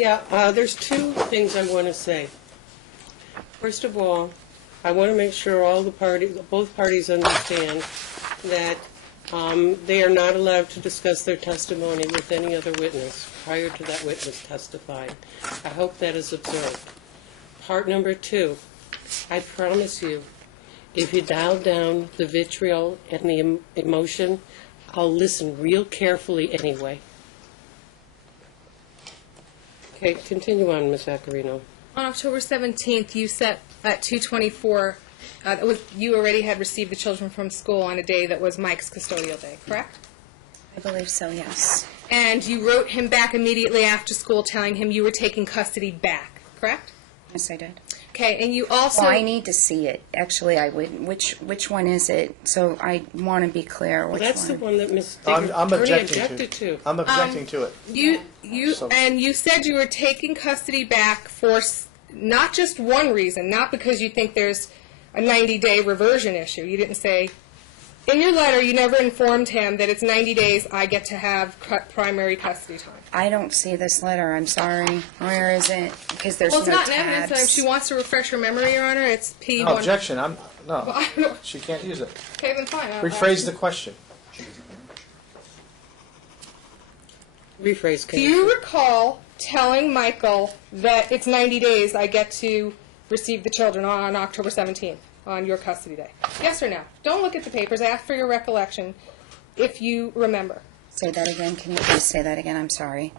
Yeah, there's two things I want to say. First of all, I want to make sure both parties understand that they are not allowed to discuss their testimony with any other witness prior to that witness testifying. I hope that is observed. Part number two, I promise you, if you dial down the vitriol and the emotion, I'll listen real carefully anyway. Okay, continue on, Ms. Accarino. On October 17th, you set at 2:24, you already had received the children from school on a day that was Mike's custodial day, correct? I believe so, yes. And you wrote him back immediately after school telling him you were taking custody back, correct? Yes, I did. Okay, and you also... Well, I need to see it. Actually, I would. Which one is it? So I want to be clear which That's one. the one that Ms. I'm objecting objected to. I'm objecting to it. And you said you were taking custody back for not just one reason, not because you think there's a 90-day reversion issue. You didn't say, in your letter, you never informed him that it's 90 days, I get to have primary custody time. I don't see this letter. I'm sorry. Where is it? Because there's Well, it's no not in tabs. evidence. She wants to refresh her memory, Your Honor. It's P1. No, objection. No. Well, I don't- She can't use it. Okay, then fine. Rephrase the question. Rephrase, Do you recall telling Michael that it's 90 days I get to receive the children on October 17th, on your custody day? Yes or no? Don't look at the papers. Ask for your recollection if you remember. Say that again. Can you please say that again? I'm sorry.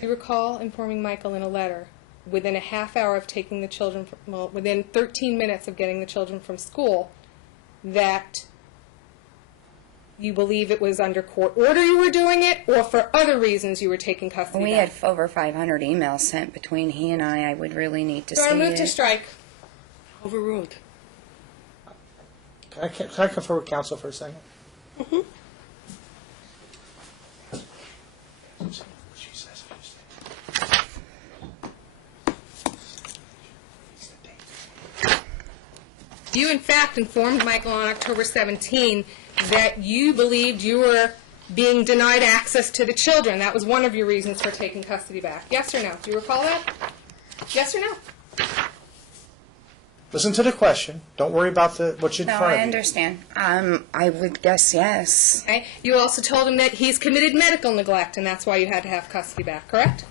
Do you recall informing Michael in a letter within a half hour of taking the children, within 13 minutes of getting the children from school, that you believe it was under court order you were doing it, or for other reasons you were taking custody We back? had over 500 emails sent between he and I. I would really need to So see I move it. to strike. Overruled. Can I confer with counsel for a second? Mm-hmm. You, in fact, informed Michael on October 17 that you believed you were being denied access to the children. That was one of your reasons for taking custody back. Yes or no? Do you recall that? Yes or no? Listen to the question. Don't worry about what's in No, front of I you. understand. I would guess yes. Okay. You also told him that he's committed medical neglect, and that's why you had to have custody back, correct?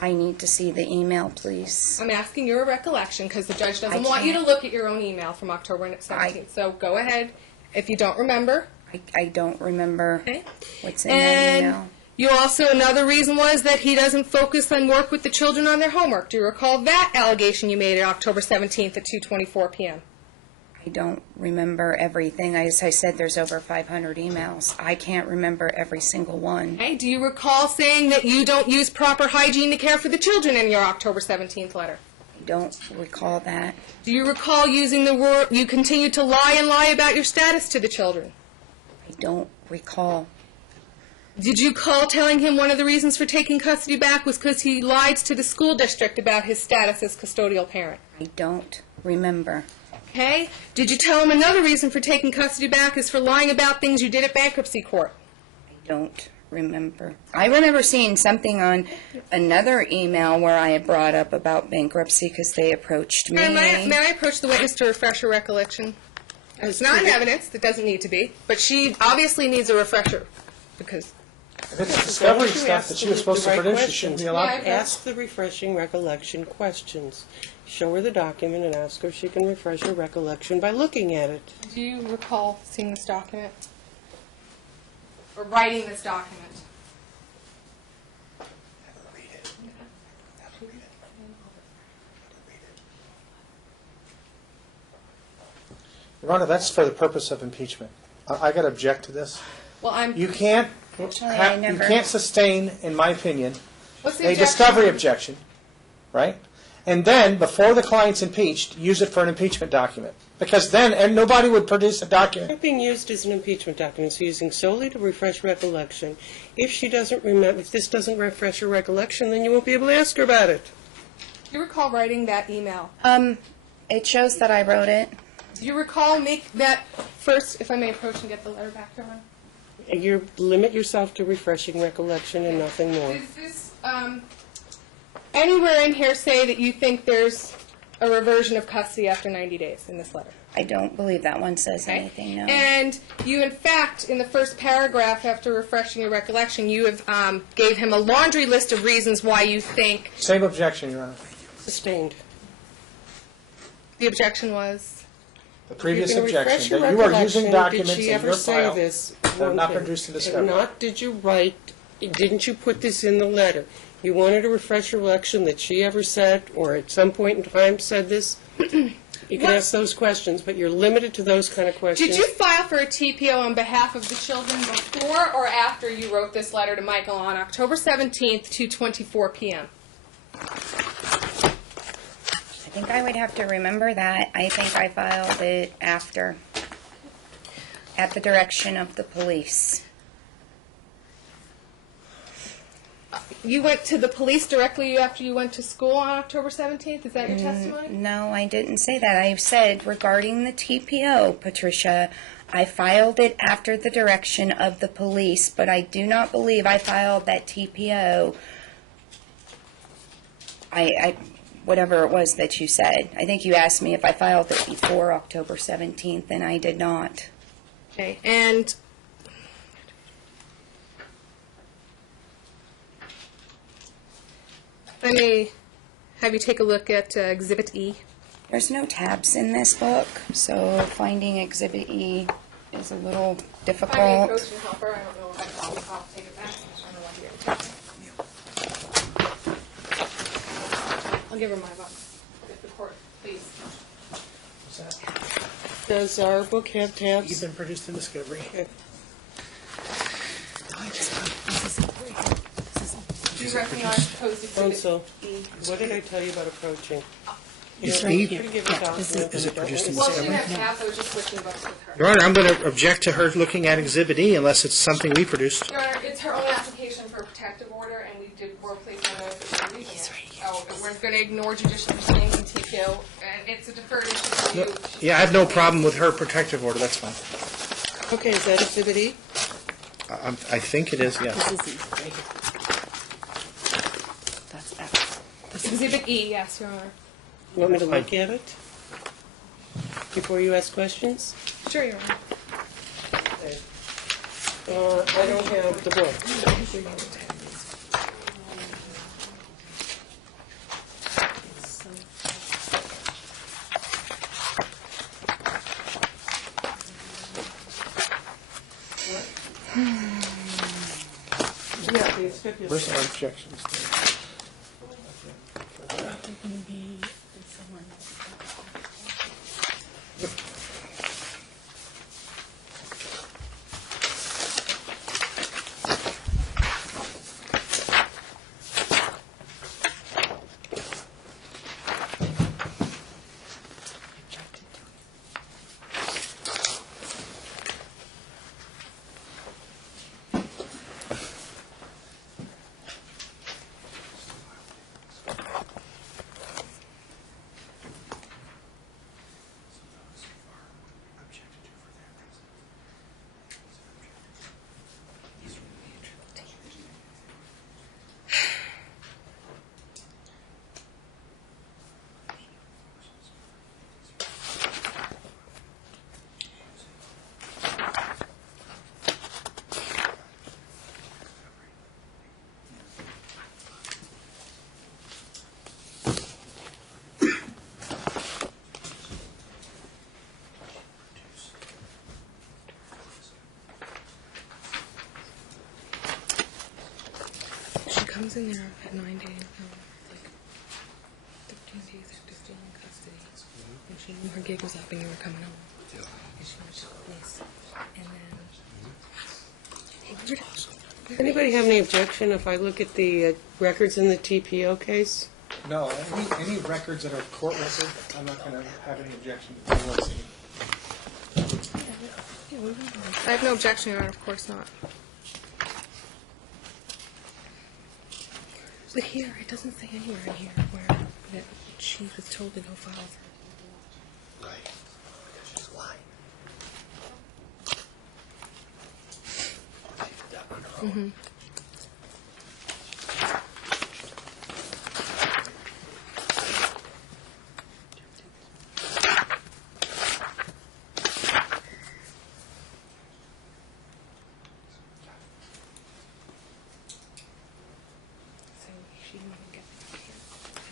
I need to see the email, please. I'm asking your recollection because the judge doesn't I want you to can't. look at your own email from October 17th. So go ahead. If you don't remember. I don't remember Okay. what's in that And email. you also, another reason was that he doesn't focus on work with the children on their homework. Do you recall that allegation you made on October 17th at 2:24 p.m.? I don't remember everything. As I said, there's over 500 emails. I can't remember every single one. Okay. Do you recall saying that you don't use proper hygiene to care for the children in your October 17th letter? I don't recall that. Do you recall using the word, you continued to lie and lie about your status to the children? I don't recall. Did you call telling him one of the reasons for taking custody back was because he lied to the school district about his status as custodial parent? I don't remember. Okay. Did you tell him another reason for taking custody back is for lying about things you did at bankruptcy court? I don't remember. I remember seeing something on another email where I had brought up about bankruptcy because they approached me. May I approach the witness to refresh her recollection? It's not in evidence. It doesn't need to be. But she obviously needs a refresher because... If it's discovery stuff that she was supposed to produce, she shouldn't be allowed. Yeah, Ask the refreshing recollection questions. Show her the document and ask her if she can refresh her recollection by looking at it. Do you recall seeing this document? Or writing this document? Have her read it. Have her read it. Your Honor, that's for the purpose of impeachment. I got to object to this. Well, You can't I you never- can't sustain, in my opinion, What's the a objection? discovery objection, right? And then, before the client's impeached, use it for an impeachment document. Because then, and nobody would produce a document. It's not being used as an impeachment document. It's using solely to refresh recollection. If she doesn't remember, if this doesn't refresh her recollection, then you won't be able to ask her about it. Do you recall writing that email? It shows that I wrote it. Do you recall make that first, if I may approach and get the letter back, Your Honor? You limit yourself to refreshing recollection and nothing more. Is this anywhere in here say that you think there's a reversion of custody after 90 days in this letter? I don't believe that one says Okay. anything, no. And you, in fact, in the first paragraph, after refreshing your recollection, you have gave him a laundry list of reasons why you think Same objection, Your Honor. Sustained. the objection was. The previous You're gonna refresh objection, your that you are using recollection. documents Did she in ever your say file this? that have One not thing. been produced to And discovery. not did you write, didn't you put this in the letter? You wanted to refresh your recollection that she ever said, or at some point in time said this? You can What- ask those questions, but you're limited to those kind of questions. Did you file for a TPO on behalf of the children before or after you wrote this letter to Michael on October 17th, 2:24 p.m.? I think I would have to remember that. I think I filed it after, at the direction of the police. You went to the police directly after you went to school on October 17th? Is that your testimony? No, I didn't say that. I said regarding the TPO, Patricia, I filed it after the direction of the police, but I do not believe I filed that TPO. Whatever it was that you said. I think you asked me if I filed it before October 17th, and I did not. Okay, and let me have you take a look at Exhibit E. There's no tabs in this book, so finding Exhibit E is a little difficult. I'm a coaching helper. I don't know if I can take it back. I don't know what you're doing. I'll give her my box. If the court, please. Does our book have tabs? You've been produced in discovery. Okay. Do you recognize proposed Exhibit Counsel, E? what did I tell you about approaching? It's You E? can give a document Is it and you produced in don't- Well, she didn't have tabs. I was just switching books with her. Your Honor, I'm going to object to her looking at Exhibit E unless it's something we produced. Your Honor, it's her own application for a protective order, and we did work place on notice that we're reading it. So we're going to ignore judicial proceedings and TPO, and it's a deferred issue for you. Yeah, I have no problem with her protective order, that's fine. Okay, is that Exhibit E? I think it is, yes. That's F. Exhibit E, yes, Your Honor. You want me to look at it before you ask questions? Sure, Your Honor. Okay. I don't have the book. Yeah, the stipulation. Where's our objections? She comes in there at 9 days, like 13 days after still in custody. And she knew her gig was up and you were coming home. And she went to the police. And then... Anybody have any objection if I look at the records in the TPO case? No, any records that are court record, I'm not going to have any objection to what's in. I have no objection, Your Honor, of course not. But here, it doesn't say anywhere in here where that she was told to go file for. Right. She's lying.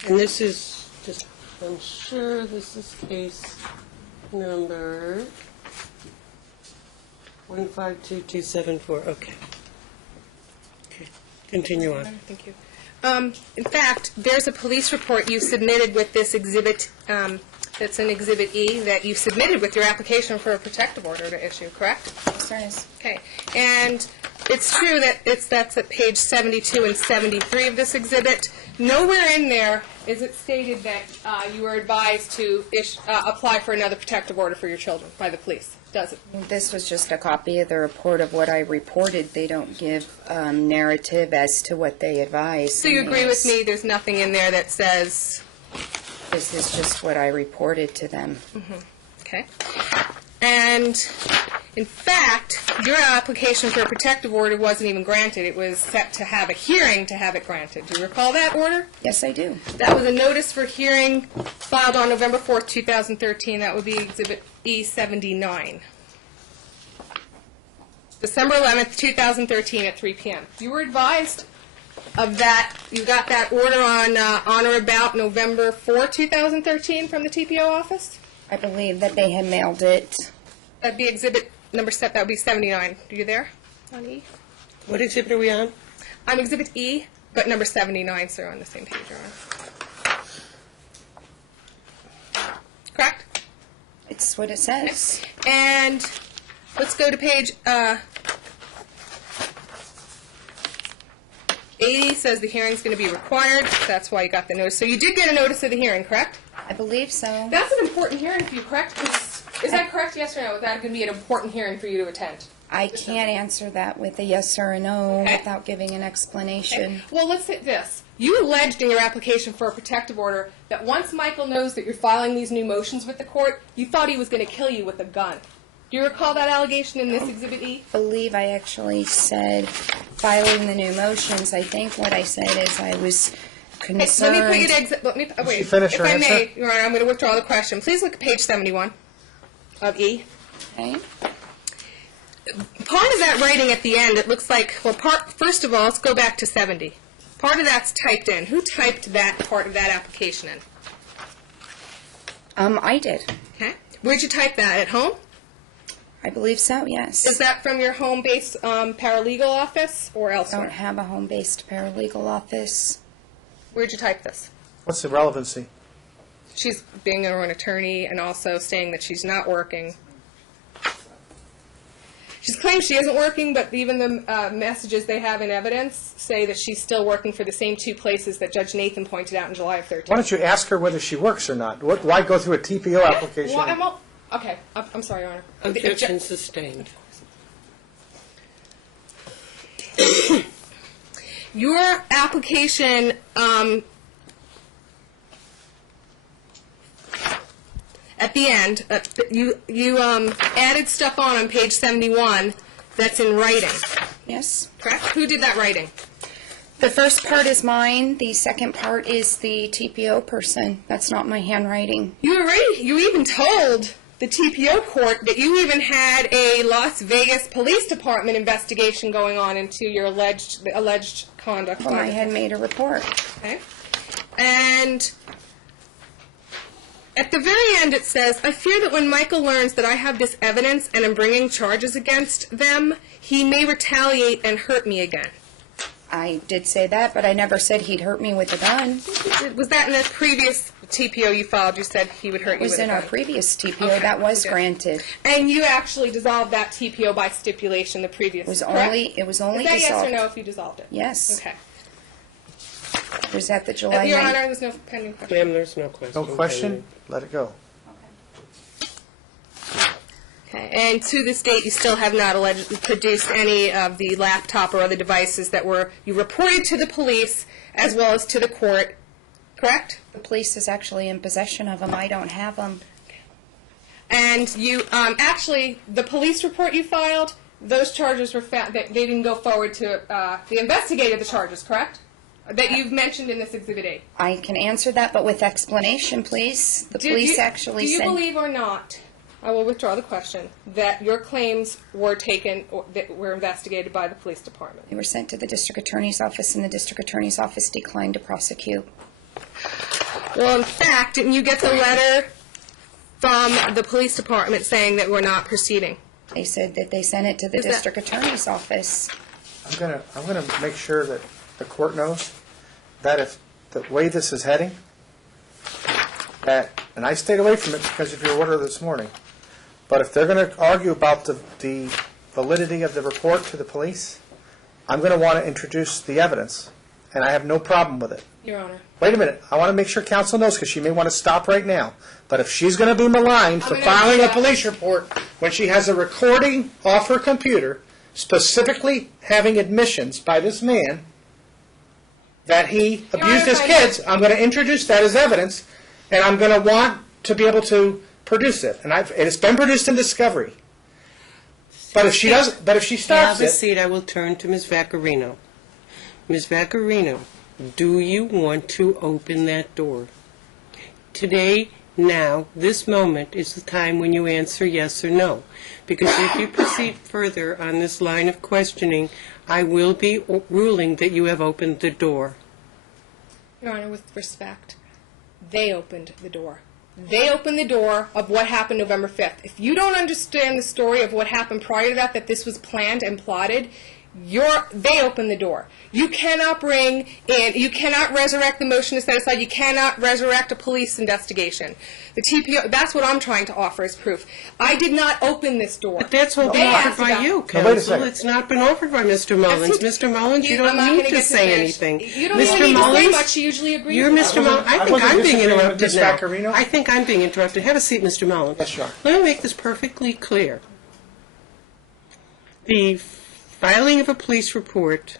And this is just, I'm sure this is case number 152274. Okay. Okay, continue on. Thank you. In fact, there's a police report you submitted with this exhibit, that's an Exhibit E, that you submitted with your application for a protective order to issue, correct? Yes, there is. Okay. And it's true that that's at page 72 and 73 of this exhibit. Nowhere in there is it stated that you were advised to apply for another protective order for your children by the police, does it? This was just a copy of the report of what I reported. They don't give narrative as to what they advise. So you agree with me, there's nothing in there that says... This is just what I reported to them. Okay. And, in fact, your application for a protective order wasn't even granted. It was set to have a hearing to have it granted. Do you recall that order? Yes, I do. That was a notice for hearing filed on November 4th, 2013. That would be Exhibit E79. December 11th, 2013 at 3 p.m. You were advised of that. You got that order on or about November 4, 2013 from the TPO office? I believe that they had mailed it. That'd be exhibit number that would be 79. Are you there on E? What exhibit are we on? I'm exhibit E, but number 79, so on the same page you're on. Correct? It's what it says. And let's go to page 80 says the hearing's going to be required. That's why you got the notice. So you did get a notice of the hearing, correct? I believe so. That's an important hearing for you, correct? Is that correct, yes or no? Is that going to be an important hearing for you to attend? I can't answer that with a yes or a no Okay. without giving an explanation. Well, let's say this. You alleged in your application for a protective order that once Michael knows that you're filing these new motions with the court, you thought he was going to kill you with a gun. Do you recall that allegation in this Exhibit E? I believe I actually said filing the new motions. I think what I said is I was concerned. Let me put you to wait. she finish her if I answer? may, Your Honor, I'm going to withdraw the question. Please look at page 71 of E. Okay. Part of that writing at the end, it looks like, well, first of all, let's go back to 70. Part of that's typed in. Who typed that part of that application in? I did. Okay. Where'd you type that? At home? I believe so, yes. Is that from your home-based paralegal office or I don't elsewhere? have a home-based paralegal office. Where'd you type this? What's the relevancy? She's being her own attorney and also saying that she's not working. She's claimed she isn't working, but even the messages they have in evidence say that she's still working for the same two places that Judge Nathan pointed out in July of 13. Why don't you ask her whether she works or not? Why go through a TPO application? Well, okay, I'm sorry, Your Honor. Objection sustained. Your application, at the end, you added stuff on page 71 that's in writing, Yes. correct? Who did that writing? The first part is mine. The second part is the TPO person. That's not my handwriting. You even told the TPO court that you even had a Las Vegas Police Department investigation going on into your alleged conduct. Well, I had made a report. Okay. And at the very end it says, I fear that when Michael learns that I have this evidence and am bringing charges against them, he may retaliate and hurt me again. I did say that, but I never said he'd hurt me with a gun. Was that in the previous TPO you filed? You said he would hurt It you was with a in gun. our previous TPO. Okay, That was you did. granted. And you actually dissolved that TPO by stipulation, the previous, It was correct? only Is that dissolved. yes or no if you dissolved it? Yes. Okay. It was at the July Your 9th. Honor, there's no pending question. Ma'am, there's no question. No question? Let it go. Okay. And to this date, you still have not allegedly produced any of the laptop or other devices that you reported to the police as well as to the court, correct? The police is actually in possession of them. I don't have them. And you, actually, the police report you filed, those charges were found, they didn't go forward to, they investigated the charges, correct? That you've mentioned in this Exhibit A. I can answer that, but with explanation, please. The police actually Do you said... believe or not I will withdraw the question, that your claims were taken, or that were investigated by the police department. They were sent to the district attorney's office, and the district attorney's office declined to prosecute. Well, in fact, didn't you get the letter from the police department saying that we're not proceeding? They said that they sent it to the Is that- district attorney's office. I'm gonna make sure that the court knows that if the way this is heading, that, and I stayed away from it because of your order this morning, but if they're going to argue about the validity of the report to the police, I'm going to want to introduce the evidence, and I have no problem with it. Your Honor. Wait a minute. I want to make sure counsel knows, because she may want to stop right now. But if she's going to be maligned for I'm gonna filing do a that. police report when she has a recording off her computer specifically having admissions by this man that he abused his kids, I'm going to introduce that as evidence, and I'm going to want to be able to produce it. And it's been produced in discovery. But if she doesn't, but if she stops Have a it, seat. I will turn to Ms. Vaccarino. Ms. Vaccarino, do you want to open that door? Today, now, this moment is the time when you answer yes or no. Because if you proceed further on this line of questioning, I will be ruling that you have opened the door. Your Honor, with respect, they opened the door. They opened the door of what happened November 5th. If you don't understand the story of what happened prior to that this was planned and plotted, they opened the door. You cannot bring in, you cannot resurrect the motion to set aside, you cannot resurrect a police investigation. The TPO, that's what I'm trying to offer as proof. I did not open this door. But that's what They was offered asked by about- you, Now, wait a counsel. second. It's not been offered by Mr. Mullins. Mr. Mullins, you I'm don't not need gonna to get say finish. anything. You don't Mr. even need to say Mullins, much, you usually agree You're with Mr. me. Mullins. I think wasn't I'm being disagreeing with interrupted Ms. now. Vaccarino. I think I'm being interrupted. Have a seat, Mr. Mullins. Yes, sure. Let me make this perfectly clear. The filing of a police report,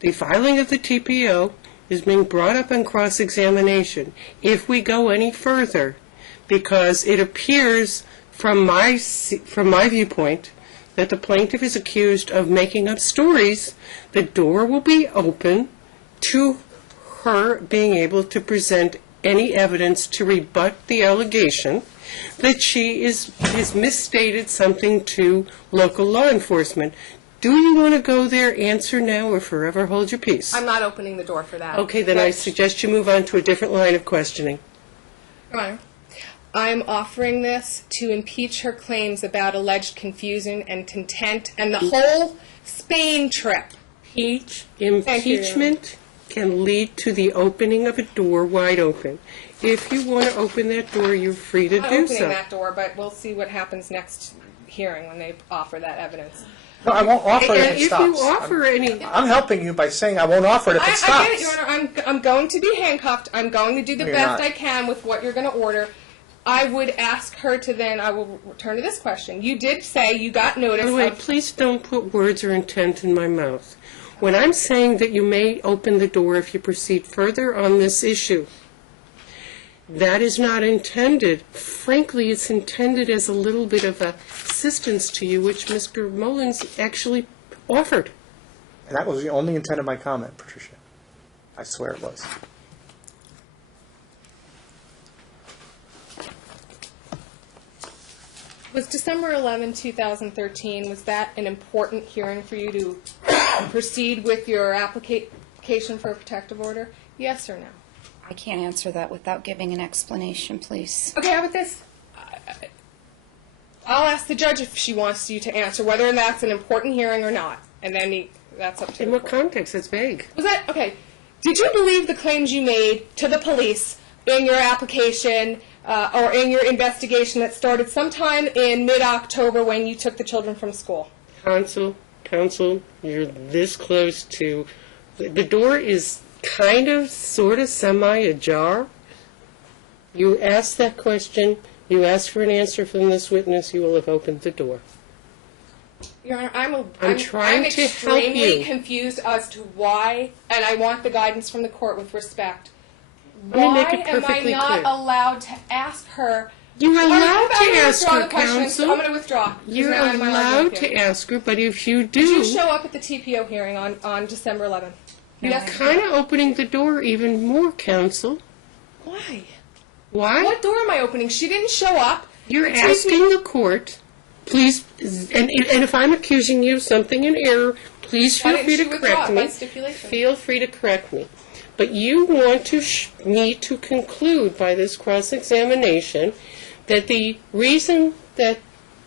the filing of the TPO is being brought up on cross-examination. If we go any further, because it appears from my viewpoint that the plaintiff is accused of making up stories, the door will be open to her being able to present any evidence to rebut the allegation that she has misstated something to local law enforcement. Do you want to go there, answer now, or forever hold your peace? I'm not opening the door for that. Okay, then I suggest you move on to a different line of questioning. Your Honor, I'm offering this to impeach her claims about alleged confusion and content and the whole Spain trip. Impeachment can lead to the opening of a door wide open. If you want to open that door, you're free to I'm not do opening so. that door, but we'll see what happens next hearing when they offer that evidence. no, I won't offer it And if it if you stops. offer any, I'm helping you by saying I won't offer it if it stops. I get it, Your Honor. I'm going to be handcuffed. I'm going to do the No, you're best not. I can with what you're going to order. I would ask her to then, I will return to this question. You did say you got notice by the way, of... please don't put words or intent in my mouth. When I'm saying that you may open the door if you proceed further on this issue, that is not intended. Frankly, it's intended as a little bit of assistance to you, which Mr. Mullins actually offered. And that was the only intent of my comment, Patricia. I swear it was. Was December 11, 2013, was that an important hearing for you to proceed with your application for a protective order? Yes or no? I can't answer that without giving an explanation, please. Okay, how about this? I'll ask the judge if she wants you to answer whether that's an important hearing or not, and then that's up to In the what court. context? It's vague. Was that, okay, did you believe the claims you made to the police in your application or in your investigation that started sometime in mid-October when you took the children from school? Counsel, you're this close to, the door is kind of, sort of, semi-ajar. You ask that question, you ask for an answer from this witness, you will have opened the door. Your Honor, I'm trying I'm to help extremely you. confused as to why, and I want the guidance from the court with respect. Let me Why make it am I perfectly not clear. allowed to ask her? You're I'm allowed to gonna ask withdraw her, the question. counsel. I'm going to withdraw. You're Because now I'm allowed arguing to with you. ask her, but if you Did you do, show up at the TPO hearing on December 11th? Yes. kind of opening the door even more, counsel. Why? Why? What door am I opening? She didn't show up. You're asking the court, please, and if I'm accusing you of something in error, please Why feel didn't free to she withdraw correct it by me. stipulation? Feel free to correct me. But you want to me to conclude by this cross-examination that the reason that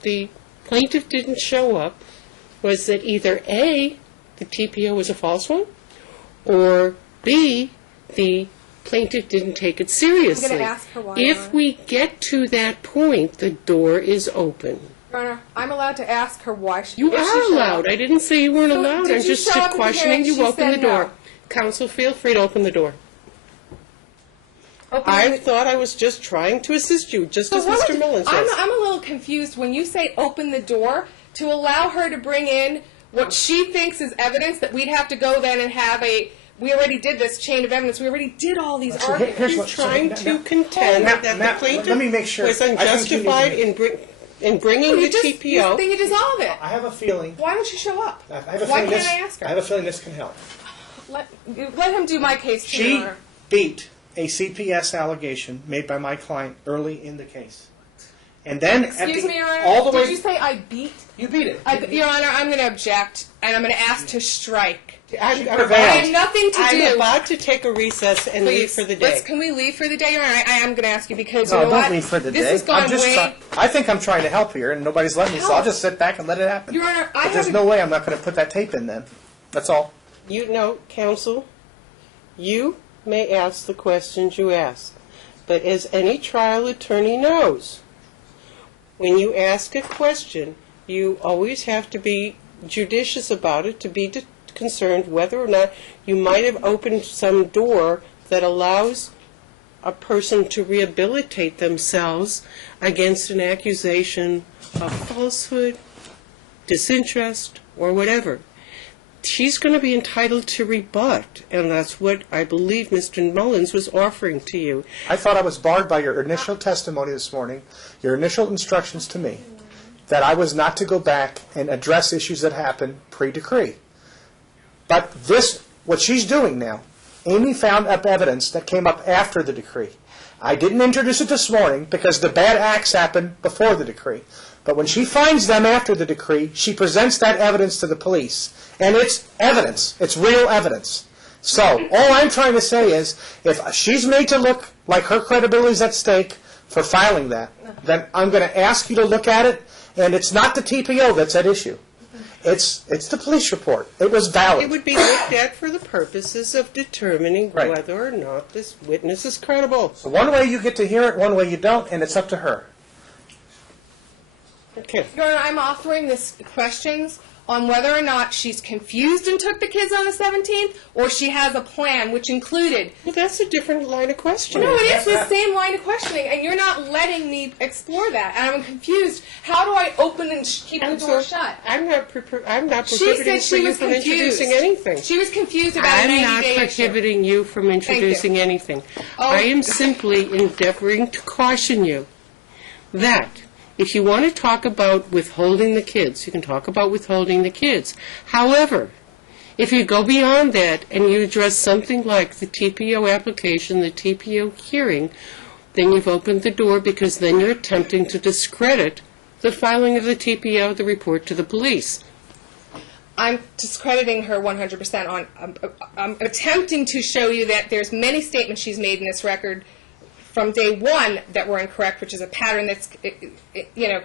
the plaintiff didn't show up was that either A, the TPO was a false one, or B, the plaintiff didn't take it seriously. ask her why, Your If Honor. we get to that point, the door is open. Your Honor, I'm allowed to ask her why she... You if she are showed allowed. up. I didn't say you weren't So, allowed. did I'm you just show up at the questioning hearing? you. She Open the said door. no. Counsel, feel free to open the door. I thought I was just trying to assist you, just as Mr. Mullins was. I'm a little confused when you say open the door to allow her to bring in what she thinks is evidence that we'd have to go then and have a... We already did this chain of evidence. We already did all these arguments. here's He's what- trying so- to now- contend Matt, that Matt, the plaintiff let me make sure. was I think you need to unjustified make- in bringing You the just, TPO. then you dissolve it. I have a feeling. Why don't you show up? I have a Why feeling can't this, I ask her? I have a feeling this can help. Let him do my case, too, Your She Honor. beat a CPS allegation made by my client early in the case. And then Excuse me, Your Honor. all the Did way you say I beat? you beat it. Your Honor, I'm going to object, and I'm going to ask to strike. I'm I prevailed. have nothing to do. I'm about to take a recess and leave Please, for the day. Can we leave for the day, Your Honor? I am going to ask you because No, you know don't what? leave for the This day. has gone I'm just way... I think I'm trying to help here, and nobody's letting me, so I'll Help. just sit back and let it happen. Your Honor, But there's no way I'm not going to put that tape in then. That's all. You know, counsel, you may ask the questions you ask, but as any trial attorney knows, when you ask a question, you always have to be judicious about it, to be concerned whether or not you might have opened some door that allows a person to rehabilitate themselves against an accusation of falsehood, disinterest, or whatever. She's going to be entitled to rebut, and that's what I believe Mr. Mullins was offering to you. I thought I was barred by your initial testimony this morning, your initial instructions to me, that I was not to go back and address issues that happened pre-decree. But this, what she's doing now, Amy found up evidence that came up after the decree. I didn't introduce it this morning because the bad acts happened before the decree. But when she finds them after the decree, she presents that evidence to the police. And it's evidence. It's real evidence. So all I'm trying to say is, if she's made to look like her credibility is at stake for filing that, then I'm going to ask you to look at it, and it's not the TPO that's at issue. It's the police report. It was valid. It would be looked at for the purposes of determining Right. whether or not this witness is credible. So one way you get to hear it, one way you don't, and it's up to her. Okay. Your Honor, I'm offering this questions on whether or not she's confused and took the kids on the 17th, or she has a plan which included... Well, that's a different line of questioning. No, it is the same line of questioning, and you're not letting me explore that. And I'm confused. How do I open and keep the door shut? I'm not She prohibiting said for she you was from confused. introducing anything. She was confused about a I'm not 90-day issue. prohibiting you from introducing anything. Oh. I am simply endeavoring to caution you that if you want to talk about withholding the kids, you can talk about withholding the kids. However, if you go beyond that and you address something like the TPO application, the TPO hearing, then you've opened the door, because then you're attempting to discredit the filing of the TPO, the report to the police. I'm discrediting her 100% on... I'm attempting to show you that there's many statements she's made in this record from day one that were incorrect, which is a pattern that's,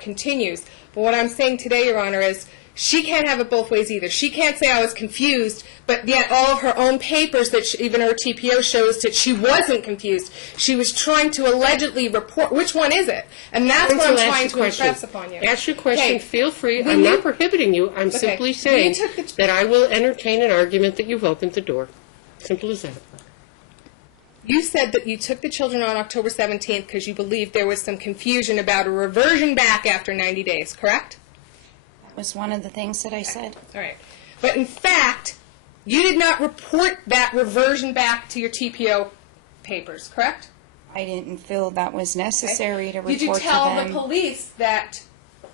continues. But what I'm saying today, Your Honor, is she can't have it both ways either. She can't say I was confused, but yet all of her own papers, even her TPO shows that she wasn't confused. She was trying to allegedly report. Which one is it? And that's what I'm Counsel, trying ask to your question. impress upon you. Ask your question. Okay. Feel free. We I'm need- not prohibiting you. I'm simply saying took the- that I will entertain an argument that you've opened the door. Simple as that. You said that you took the children on October 17th because you believed there was some confusion about a reversion back after 90 days, correct? That was one of the things that I said. All right. But in fact, you did not report that reversion back to your TPO papers, correct? I didn't feel that was necessary to report Did you to tell them. the police that,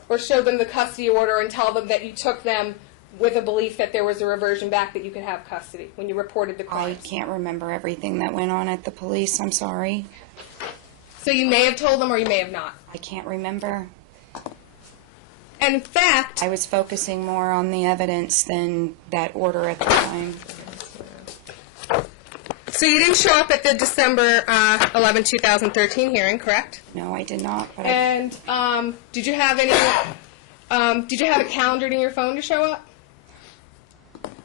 or show them the custody order and tell them that you took them with a belief that there was a reversion back that you could have custody when you reported the I crimes? can't remember everything that went on at the police. I'm sorry. So you may have told them or you may have not. I can't remember. And in fact, I was focusing more on the evidence than that order at the time. so you didn't show up at the December 11, 2013 hearing, correct? No, I did not, but I, And did you have any? Did you have it calendared in your phone to show up?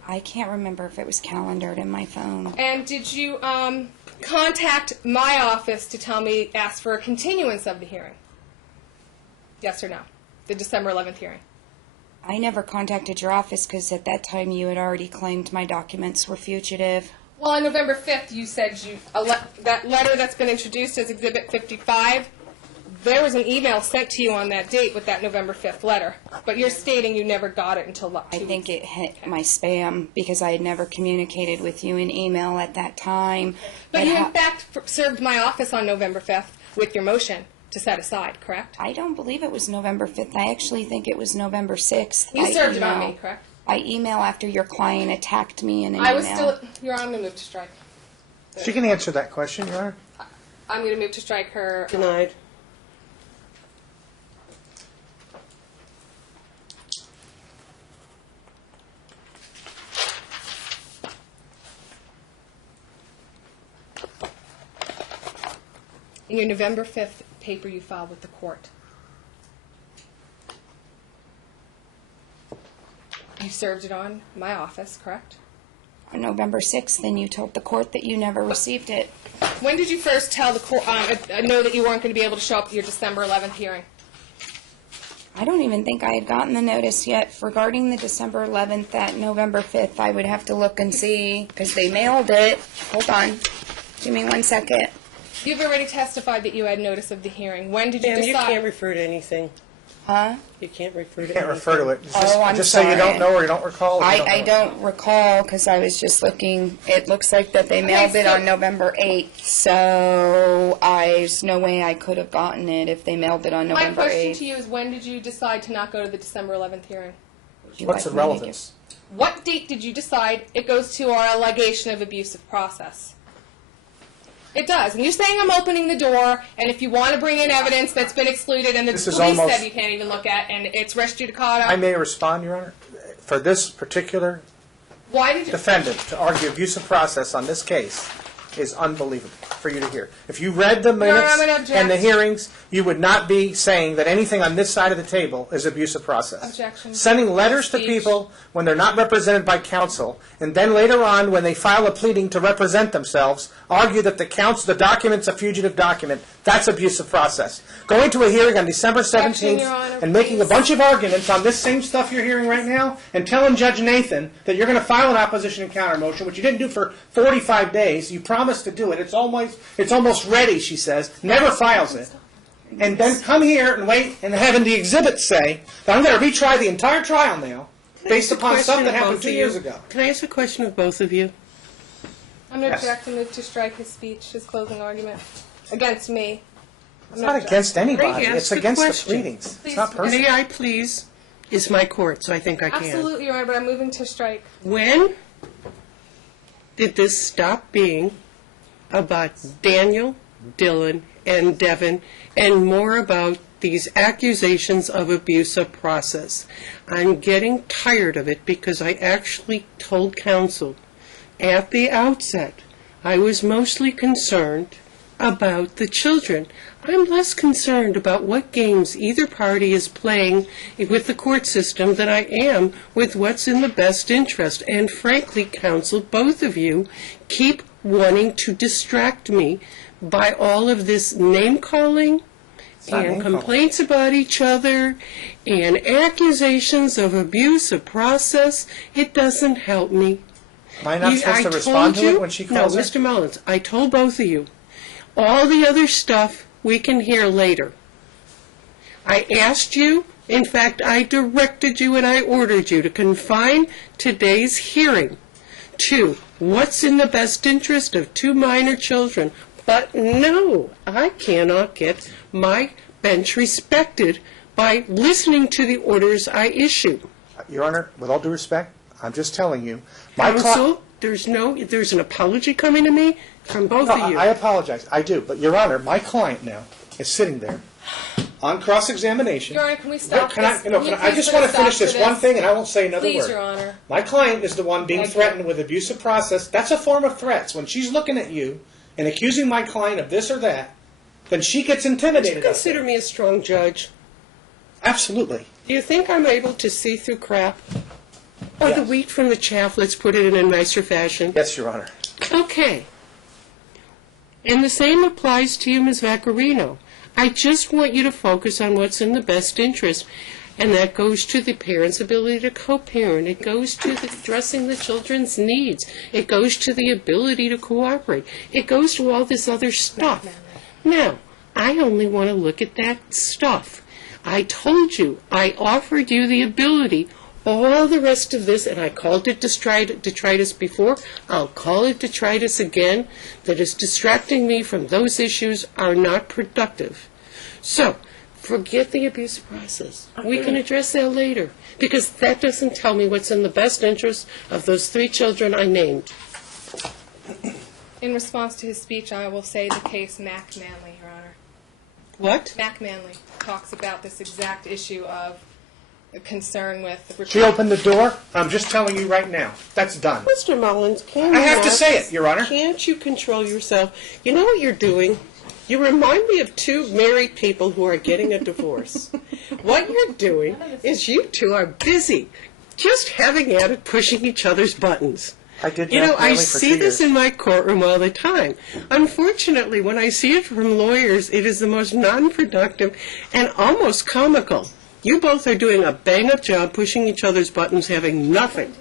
I can't remember if it was calendared in my phone. And did you contact my office to tell me, ask for a continuance of the hearing? Yes or no? The December 11th hearing. I never contacted your office because at that time you had already claimed my documents were fugitive. Well, on November 5th, you said that letter that's been introduced as Exhibit 55, there was an email sent to you on that date with that November 5th letter. But you're stating you never got it until 2 I weeks. think it hit my spam because I had never communicated with you in email at that time. But you, how- in fact, served my office on November 5th with your motion to set aside, correct? I don't believe it was November 5th. I actually think it was November 6th. You by served it on email. me, correct? By email after your client attacked me in an I was email. still, Your Honor, I'm going to move to strike. She can answer that question, Your Honor. I'm going to move to strike her. Denied. In your November 5th paper you filed with the court, you served it on my office, correct? On November 6th, then you told the court that you never received it. When did you first tell the court, know that you weren't going to be able to show up at your December 11th hearing? I don't even think I had gotten the notice yet regarding the December 11th. That November 5th, I would have to look and see because they mailed it. Hold on. Give me 1 second. You've already testified that you had notice of the hearing. When did you Ma'am, decide? you can't refer to anything. Huh? You can't refer to You can't anything. refer to it. Oh, I'm Just say you don't sorry. know or you don't recall. or you I know. don't recall because I was just looking. It looks like that they mailed it so- on November 8th, so there's no way I could have gotten it if they mailed it on My November question 8th. to you is, when did you decide to not go to the December 11th hearing? Would you What's the like me to give- relevance? What date did you decide it goes to our allegation of abusive process? It does. And you're saying I'm opening the door, and if you want to bring in evidence that's been excluded and the This is police almost- said you can't even look at, and it's res judicata, I may respond, Your Honor. For this particular why did you... defendant to argue abusive process on this case is unbelievable for you to hear. If you read the I'm minutes gonna object. and the hearings, you would not be saying that anything on this side of the table is abusive process. Objection. Sending letters to Speech. people when they're not represented by counsel, and then later on, when they file a pleading to represent themselves, argue that the document's a fugitive document, that's abusive process. Going to a hearing on December 17th Your Honor, and making a please. bunch of arguments on this same stuff you're hearing right now, and telling Judge Nathan that you're going to file an opposition and counter motion, which you didn't do for 45 days. You promised to do it. It's almost ready, she says. Never files it. And then come here and wait and having the exhibit say that I'm going to retry the entire trial now based upon Question stuff that of happened both 2 of years you. ago. Can I ask a question of both of you? I'm going to Yes. object and move to strike his speech, his closing argument, against me. It's not against anybody. Ask It's the against the question. pleadings. It's not Please. personal. May I please? It's my court, so I think I can. Absolutely, Your Honor, but I'm moving to strike. When did this stop being about Daniel, Dylan, and Devin, and more about these accusations of abuse of process? I'm getting tired of it because I actually told counsel at the outset I was mostly concerned about the children. I'm less concerned about what games either party is playing with the court system than I am with what's in the best interest. And frankly, counsel, both of you keep wanting to distract me by all of this name-calling not and name-calling. complaints about each other and accusations of abuse of process. It doesn't help me. Am I not supposed to told respond to you- it when she calls No, her? Mr. Mullins, I told both of you. All the other stuff we can hear later. I asked you, in fact, I directed you and I ordered you to confine today's hearing to what's in the best interest of two minor children. But no, I cannot get my bench respected by listening to the orders I issue. Your Honor, with all due respect, I'm just telling you, my Counsel, there's an apology coming to me from both No, of you. I apologize. I do. But, Your Honor, my client now is sitting there on cross-examination. Your Honor, can we stop Can I, this? you know, Can you I please just put a want to finish stop this to one thing, and I won't say another Please, word. Your Honor. My client is the one being Thank you. threatened with abusive process. That's a form of threats. When she's looking at you and accusing my client of this or that, then she gets Do intimidated. you consider me a strong judge? Absolutely. Do you think I'm able to see through crap? Or the Yes. wheat from the chaff, let's put it in a nicer fashion? Yes, Your Honor. Okay. And the same applies to you, Ms. Vaccarino. I just want you to focus on what's in the best interest. And that goes to the parent's ability to co-parent. It goes to addressing the children's needs. It goes to the ability to cooperate. It goes to all this other stuff. Now, I only want to look at that stuff. I told you, I offered you the ability, all the rest of this, and I called it detritus before, I'll call it detritus again, that is distracting me from those issues are not productive. So, forget the abuse process. We can address that later, because that doesn't tell me what's in the best interest of those 3 children I named. In response to his speech, I will say the case Mac Manley, Your Honor. What? Mac Manley talks about this exact issue of concern with... She opened the door. I'm just telling you right now. That's done. Mr. Mullins, can I you have to not- say it, Your Honor. Can't you control yourself? You know what you're doing? You remind me of 2 married people who are getting a divorce. What you're doing is you 2 are busy just having at it, pushing each other's buttons. I did You know, Mac I Manley for see 2 this years. in my courtroom all the time. Unfortunately, when I see it from lawyers, it is the most non-productive and almost comical. You both are doing a bang-up job pushing each other's buttons, having nothing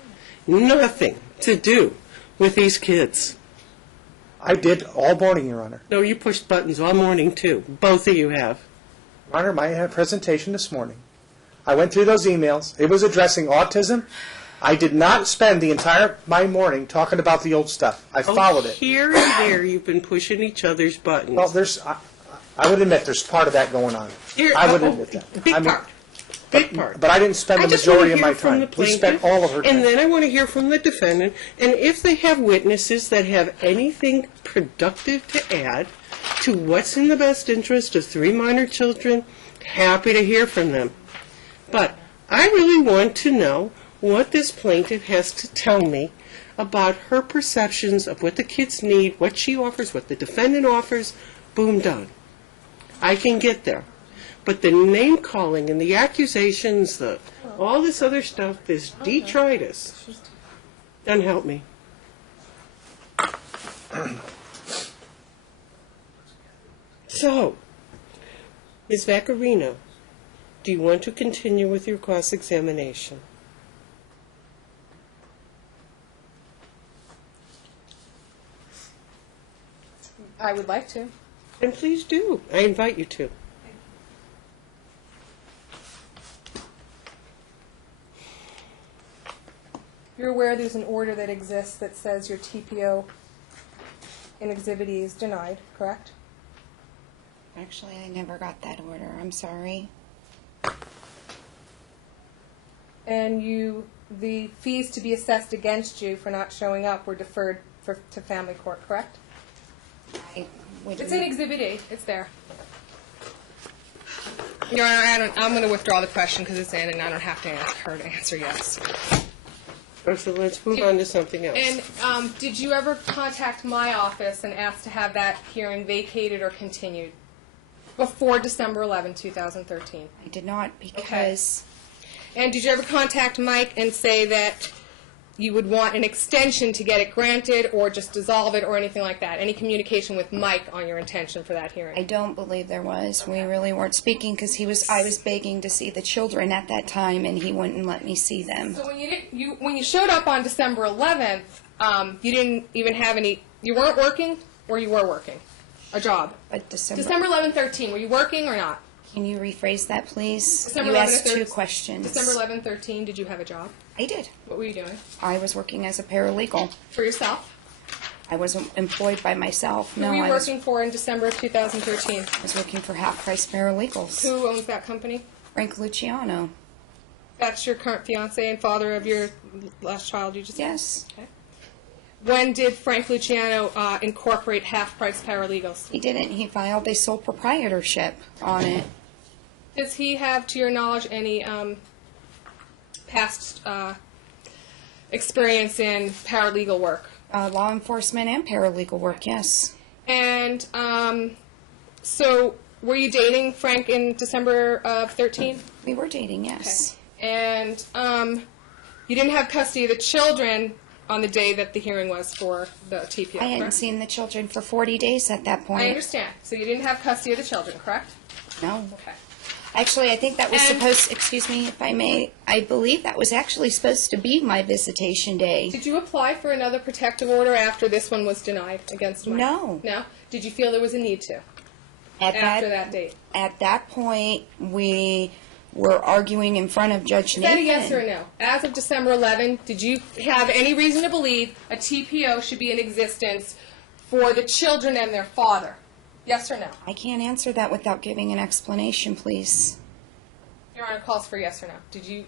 to do with these kids. I did all morning, Your Honor. No, you pushed buttons all morning, too. Both of you have. Your Honor, my presentation this morning, I went through those emails. It was addressing autism. I did not spend the entire my morning talking about the old stuff. I followed it. Here and there, you've been pushing each other's buttons. Well, I would admit there's part of that going on. Here- I would oh, admit that. Big I mean, part. Big part. But I didn't spend the I just wanna majority of hear my from time. the We spent plaintiff, all of her time. And then I want to hear from the defendant, and if they have witnesses that have anything productive to add to what's in the best interest of 3 minor children, happy to hear from them. But I really want to know what this plaintiff has to tell me about her perceptions of what the kids need, what she offers, what the defendant offers. Boom, done. I can get there. But the name-calling and the accusations, all this other stuff, this detritus, doesn't help me. So, Ms. Vaccarino, do you want to continue with your cross-examination? I would like to. Then please do. I invite you to. You're aware there's an order that exists that says your TPO in Exhibit E is denied, correct? Actually, I never got that order. I'm sorry. And the fees to be assessed against you for not showing up were deferred to family court, correct? I wouldn't- It's in Exhibit E. It's there. Your Honor, I'm going to withdraw the question because it's in, and I don't have to ask her to answer yes. So let's move on to something else. And did you ever contact my office and ask to have that hearing vacated or continued before December 11, 2013? I did not because And did you ever contact Mike and say that you would want an extension to get it granted or just dissolve it or anything like that? Any communication with Mike on your intention for that hearing? I don't believe there was. We really weren't speaking because I was begging to see the children at that time, and he wouldn't let me see them. So when you showed up on December 11th, you didn't even have any. You weren't working, or you were working, a job. But December 11, 13. Were you working or not? Can you rephrase that, please? December You 11 asked to 2 13 questions. December 11, 13. Did you have a job? I did. What were you doing I was working as a paralegal. for yourself? I wasn't employed by myself. Who No, were you I was working for in December of 2013? working for Half Price Paralegals. Who owns that company? Frank Luciano. That's your current fiance and father of your last child you just had? Yes. Okay. When did Frank Luciano incorporate half-price paralegals? He didn't. He filed a sole proprietorship on it. Does he have, to your knowledge, any past experience in paralegal work? Law enforcement and paralegal work, yes. And so were you dating Frank in December of 13? We were dating, yes. And you didn't have custody of the children on the day that the hearing was for the TPO, I hadn't correct? seen the children for 40 days at that point. I understand. So you didn't have custody of the children, correct? No. Okay. Actually, I think that was And- supposed, excuse me if I may, I believe that was actually supposed to be my visitation day. Did you apply for another protective order after this one was denied against Mike? No. No? Did you feel there was a need to after that date? At that point, we were arguing in front of Judge Is that a Nathan. yes or a no? As of December 11, did you have any reason to believe a TPO should be in existence for the children and their father? Yes or no? I can't answer that without giving an explanation, please. Your Honor calls for yes or no. Did you,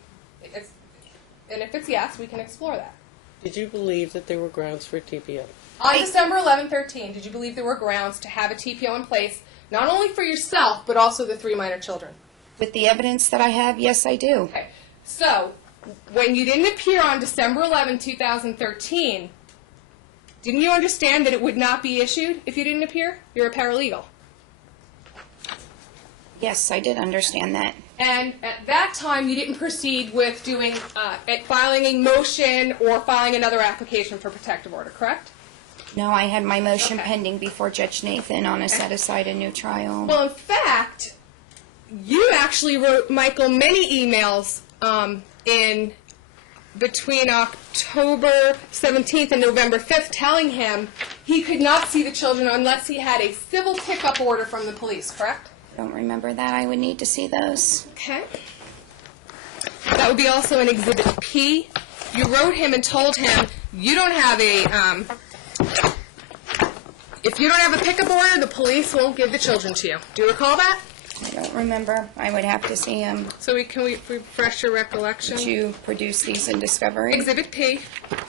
and if it's yes, we can explore that. Did you believe that there were grounds for a TPO? On December 11, 13, did you believe there were grounds to have a TPO in place, not only for yourself, but also the 3 minor children? With the evidence that I have, yes, I do. Okay. So, when you didn't appear on December 11, 2013, didn't you understand that it would not be issued if you didn't appear? You're a paralegal. Yes, I did understand that. And at that time, you didn't proceed with doing, filing a motion or filing another application for protective order, correct? No, I had my motion Okay. pending before Judge Nathan on a set-aside a new trial. Well, in fact, you actually wrote Michael many emails in between October 17th and November 5th telling him he could not see the children unless he had a civil pickup order from the police, correct? I don't remember that. I would need to see those. Okay. That would be also an Exhibit P. You wrote him and told him you don't have a, if you don't have a pickup order, the police won't give the children to you. Do you recall that? I don't remember. I would have to see him. So can we refresh your recollection? To produce these in discovery. Exhibit P.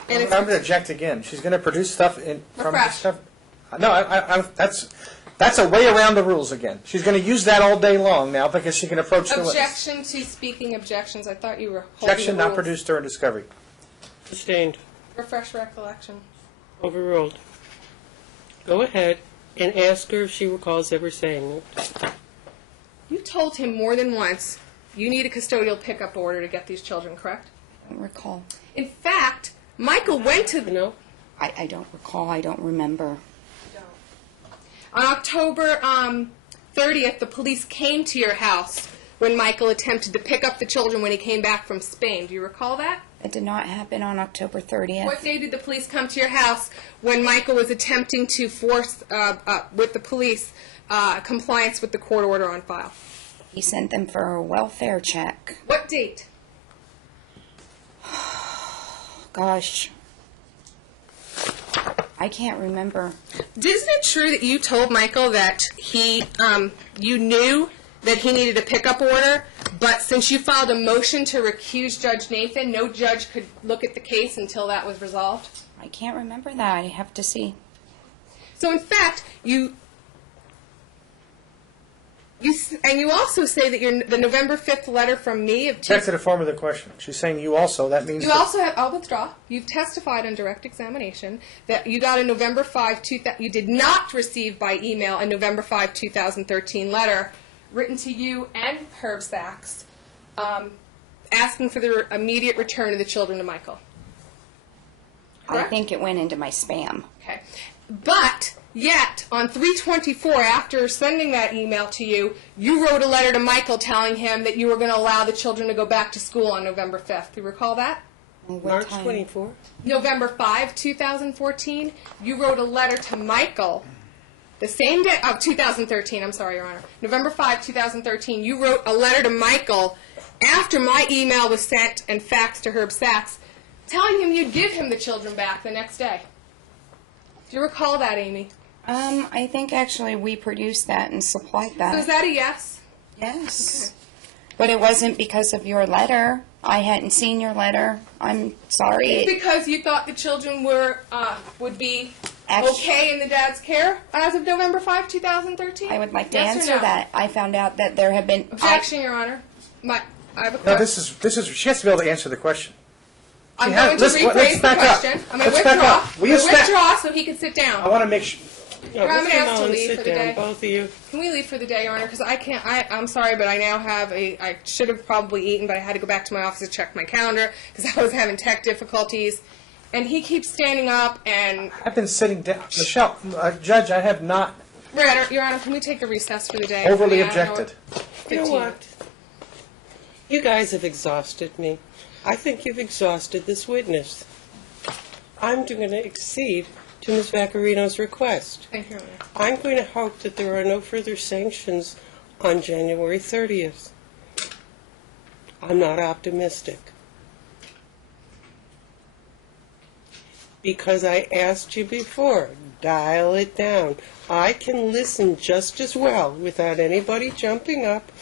And I'm it's, going to object again. She's going to produce stuff from Refresh. stuff. No, that's a way around the rules again. She's going to use that all day long now because she can approach the witness. objection to speaking objections. I thought you were holding Objection the not rules. produced during discovery. Sustained. Refresh recollection. Overruled. Go ahead and ask her if she recalls ever saying it. You told him more than once you need a custodial pickup order to get these children, correct? I don't recall. In fact, Michael went to the... No? I don't recall. I don't remember. On October 30th, the police came to your house when Michael attempted to pick up the children when he came back from Spain. Do you recall that? It did not happen on October 30th. What day did the police come to your house when Michael was attempting to force, with the police, compliance with the court order on file? He sent them for a welfare check. What date? Gosh. I can't remember. Isn't it true that you told Michael that you knew that he needed a pickup order, but since you filed a motion to recuse Judge Nathan, no judge could look at the case until that was resolved? I can't remember that. I have to see. So in fact, you also say that the November 5th letter from me of Check to the form of the question. She's saying you also. That means you that- also have, I'll withdraw. You've testified on direct examination that you got a November 5, you did not receive by email a November 5, 2013 letter written to you and Herb Sachs asking for the immediate return of the children to Michael. I Correct? think it went into my spam. Okay. But yet, on 3/24, after sending that email to you, you wrote a letter to Michael telling him that you were going to allow the children to go back to school on November 5th. Do you recall that? What March time? 24? November 5, 2014, you wrote a letter to Michael the same day of 2013, I'm sorry, Your Honor. November 5, 2013, you wrote a letter to Michael after my email was sent and faxed to Herb Sachs telling him you'd give him the children back the next day. Do you recall that, Amy? I think actually we produced that and supplied So that. is that a yes? Yes. But it wasn't because of your letter. I hadn't seen your letter. I'm sorry. Because you thought the children would be Actu- okay in the dad's care as of November 5, 2013? I would like to Yes or answer no? that. I found out that there have been... Objection, Your Honor. I have a No, question. this is, she has to be able to answer the question. I'm She has- going to let's rephrase the back up. question. I'm going to Let's back withdraw. up. I'm Will going you to stand- withdraw so he can sit I down. want to make sure, No, I'm gonna Mr. ask to Mullins, leave sit for the down, day. both of you. Can we leave for the day, Your Honor? Because I can't, I'm sorry, but I now have I should have probably eaten, but I had to go back to my office to check my calendar because I was having tech difficulties. And he keeps standing up and, I've been sitting down. Michelle, Judge, I have not Your Honor, can we take a recess for the day? overly Yeah, objected. You know 15. what? You guys have exhausted me. I think you've exhausted this witness. I'm going to accede to Ms. Vaccarino's request. Thank you, Your Honor. I'm going to hope that there are no further sanctions on January 30th. I'm not optimistic. Because I asked you before, dial it down. I can listen just as well without anybody jumping up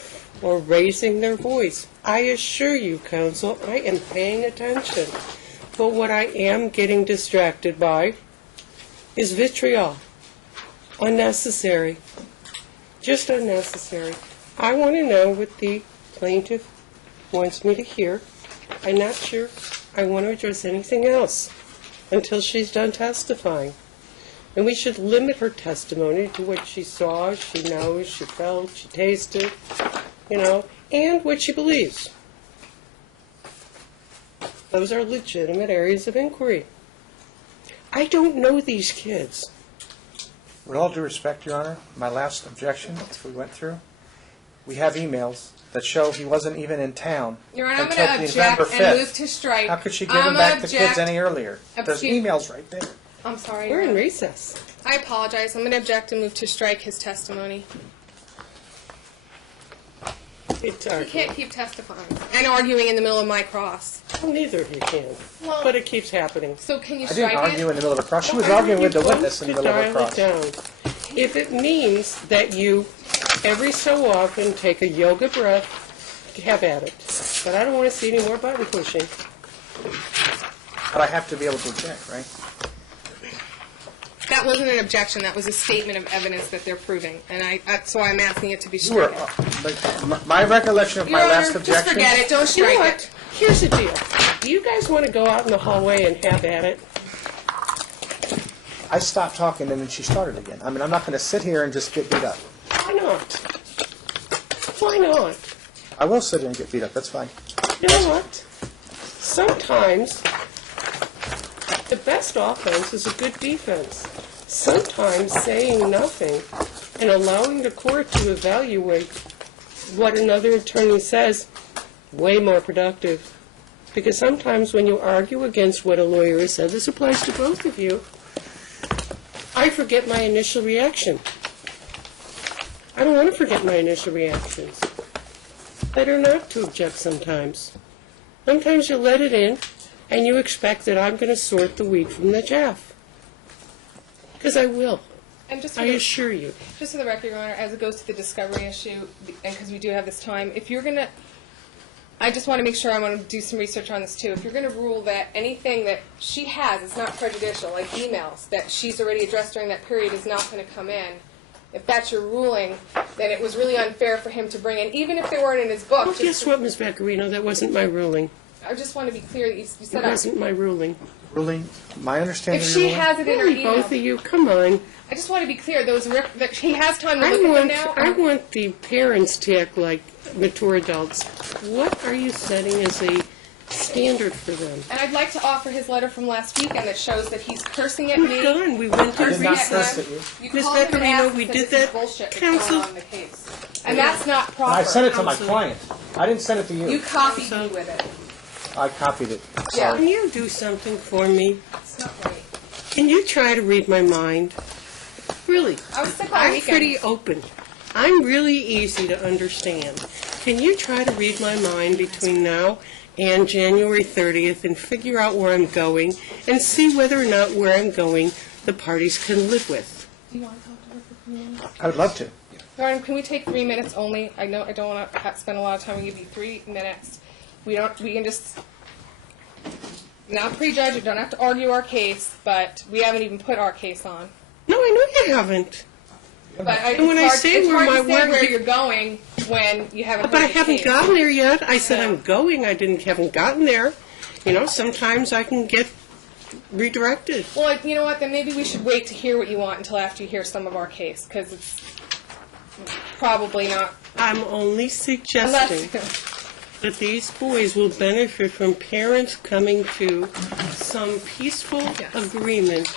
or raising their voice. I assure you, counsel, I am paying attention. But what I am getting distracted by is vitriol. Unnecessary. Just unnecessary. I want to know what the plaintiff wants me to hear. I'm not sure I want to address anything else until she's done testifying. And we should limit her testimony to what she saw, she knows, she felt, she tasted, and what she believes. Those are legitimate areas of inquiry. I don't know these kids. With all due respect, Your Honor, my last objection, which we went through, we have emails that show he wasn't even in town Your Honor, I'm until going to November object and move 5th. to strike. How could she give I'm him back gonna the kids object. any earlier? There's Excuse- emails right there. I'm sorry. We're Your in Honor. recess. I apologize. I'm going to object and move to strike his testimony. It's You can't keep testifying and arguing in the middle of my cross. Well, neither of you can. Well- But it keeps happening. So can you I didn't strike argue it? in the middle of a cross. She was I arguing with the want you witness in the both middle of a to cross. dial it down. If it means that you, every so often, take a yoga breath, have at it. But I don't want to see any more button pushing. But I have to be able to object, right? That wasn't an objection. That was a statement of evidence that they're proving, and so I'm asking it to be You were, stricken. my recollection of Your my Honor, last just objection. forget it. Don't You know strike what? it. Here's the deal. Do you guys want to go out in the hallway and have at it? I stopped talking and then she started again. I mean, I'm not going to sit here and just get beat up. Why not? Why not? I will sit here and get beat up. That's fine. You know what? Sometimes the best offense is a good defense. Sometimes saying nothing and allowing the court to evaluate what another attorney says, way more productive. Because sometimes when you argue against what a lawyer has said, this applies to both of you, I forget my initial reaction. I don't want to forget my initial reactions. Better not to object sometimes. Sometimes you let it in, and you expect that I'm going to sort the wheat from the chaff. Because I will. And just I assure you. Just for the record, Your Honor, as it goes to the discovery issue, and because we do have this time, if you're going to, I just want to make sure I want to do some research on this too. If you're going to rule that anything that she has is not prejudicial, like emails that she's already addressed during that period is not going to come in, if that's your ruling, then it was really unfair for him to bring in, even if they weren't in his book. Well, guess what, Ms. Vaccarino? That wasn't my ruling. I just want to be clear that you It said wasn't my ruling. Ruling, my understanding if of she the ruling- has it in her email. Both of you, come on. I just want to be clear, that he has time to look at them now. I want the parents to act like mature adults. What are you setting as a standard for them? And I'd like to offer his letter from last weekend that shows that he's cursing at me. We're done. We went to I did not recess. curse at you. You Ms. called him and Vaccarino, asked we if did this is that. bullshit that's Counsel- going on in the case. And that's not proper. I sent it to my Counsel. client. I didn't send it to You you. copied me with it. I copied it. Yeah. Can you do something for me? It's not right. Can you try to read my mind? Really? I was sick all I'm weekend. pretty open. I'm really easy to understand. Can you try to read my mind between now and January 30th and figure out where I'm going and see whether or not where I'm going the parties can live with? Do you want to talk to her I would love to. Lauren, can we take 3 minutes only? I know I don't want to spend a lot of time. We give you 3 minutes. We can just not prejudge it. Don't have to argue our case, but we haven't even put our case on. No, I know you haven't. But And when I say it's where hard my to say work- where you're going when you haven't heard But I the haven't case. gotten there yet. I said I'm going. I haven't gotten there. You know, sometimes I can get redirected. Well, you know what? Then maybe we should wait to hear what you want until after you hear some of our case, because it's probably not. I'm only suggesting that these boys will benefit from parents coming to some peaceful agreement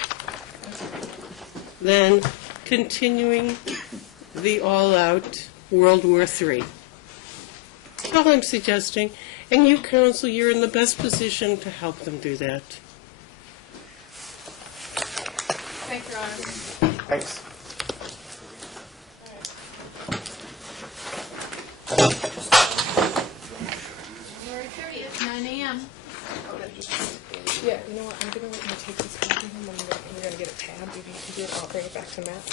than continuing the all-out World War III. That's all I'm suggesting. And you, counsel, you're in the best position to help them do that. Thank you, Your Honor. Thanks. January 30th, 9 a.m. Yeah, you know what? I'm going to wait and take this back to him, and we're going to get a tab. If you can do it, I'll bring it back to Matt.